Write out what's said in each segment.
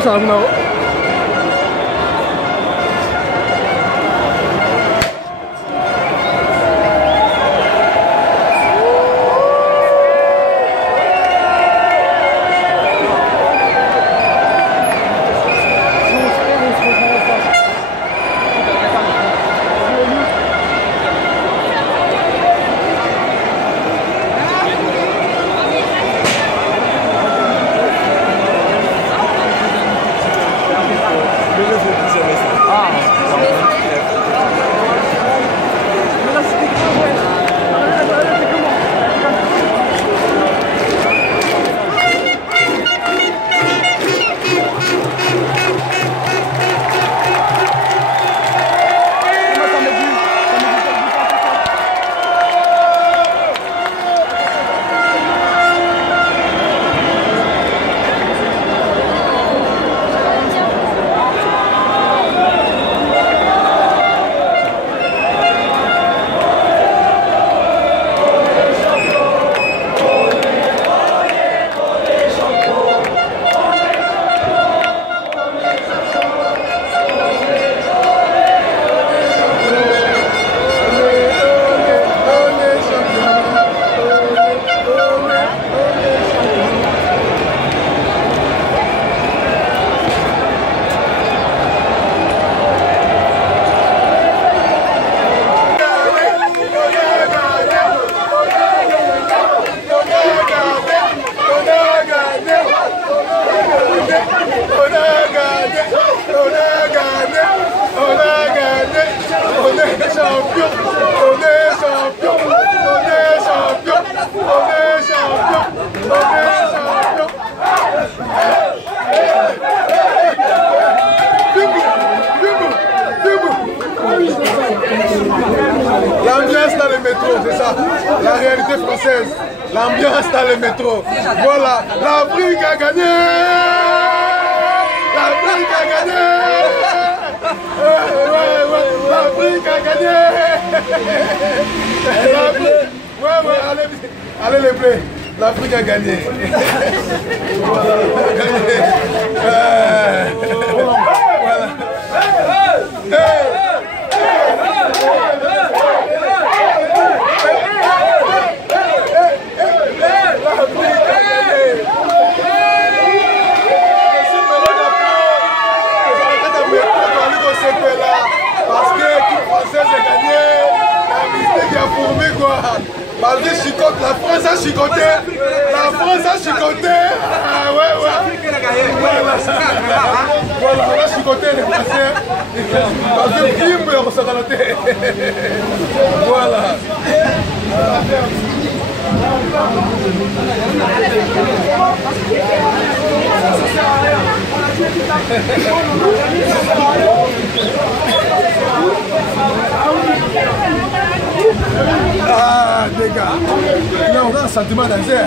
Sabe não. L'ambiance dans le métro, c'est ça. La réalité française. L'ambiance dans le métro. Voilà. L'Afrique a gagné. L'Afrique a gagné. L'Afrique a gagné. Allez les bleus. L'Afrique a gagné. Voilà. Parce que l'équipe française a gagné, la militaire qui a formé quoi. Malgré chicote, la France a chicoté. La France a chicoté. Ah ouais, ouais. Voilà, on a chicoté les Français. Parce que film, on s'est dans la tête. Voilà. Ah, les gars, là on a un sentiment d'azère.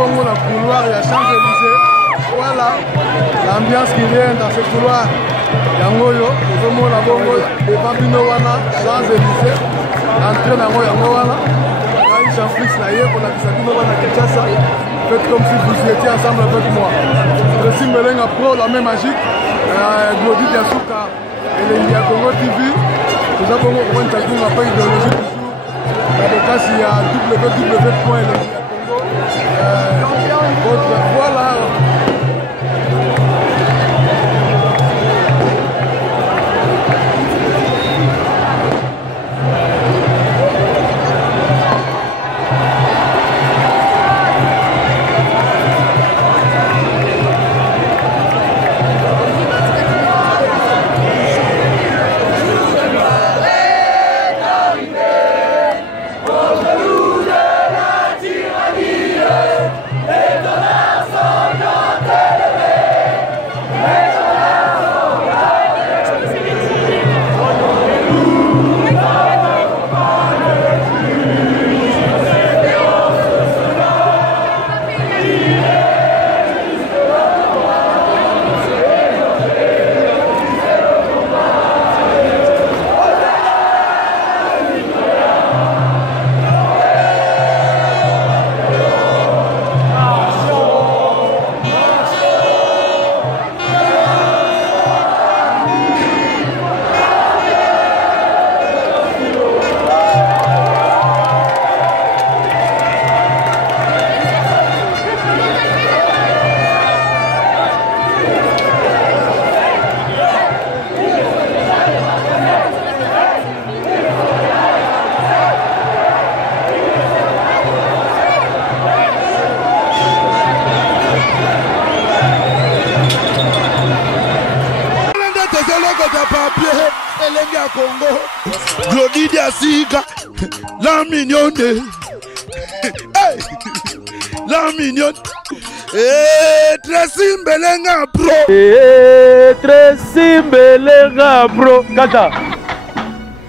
bongo la couloir ya Champs-Élysées. Voilà l'ambiance qui vient dans ce couloir. Yangoyo, tozomona bongo devant bino wana Champs-Élysées. Entrée nango yango wana. Jean-Flix Naye pour la Kisabino wana Kinshasa. Faites comme si vous étiez ensemble avec moi. Le Simbelenga Pro, la main magique. Glody Diasuka et les Congo TV. Nous avons un peu idéologie toujours. Il y a www.congo. Voilà. Congo, Glody Diasuka, la mignonne, la mignonne, très Simbelenga Pro, très Simbelenga Pro, Kata.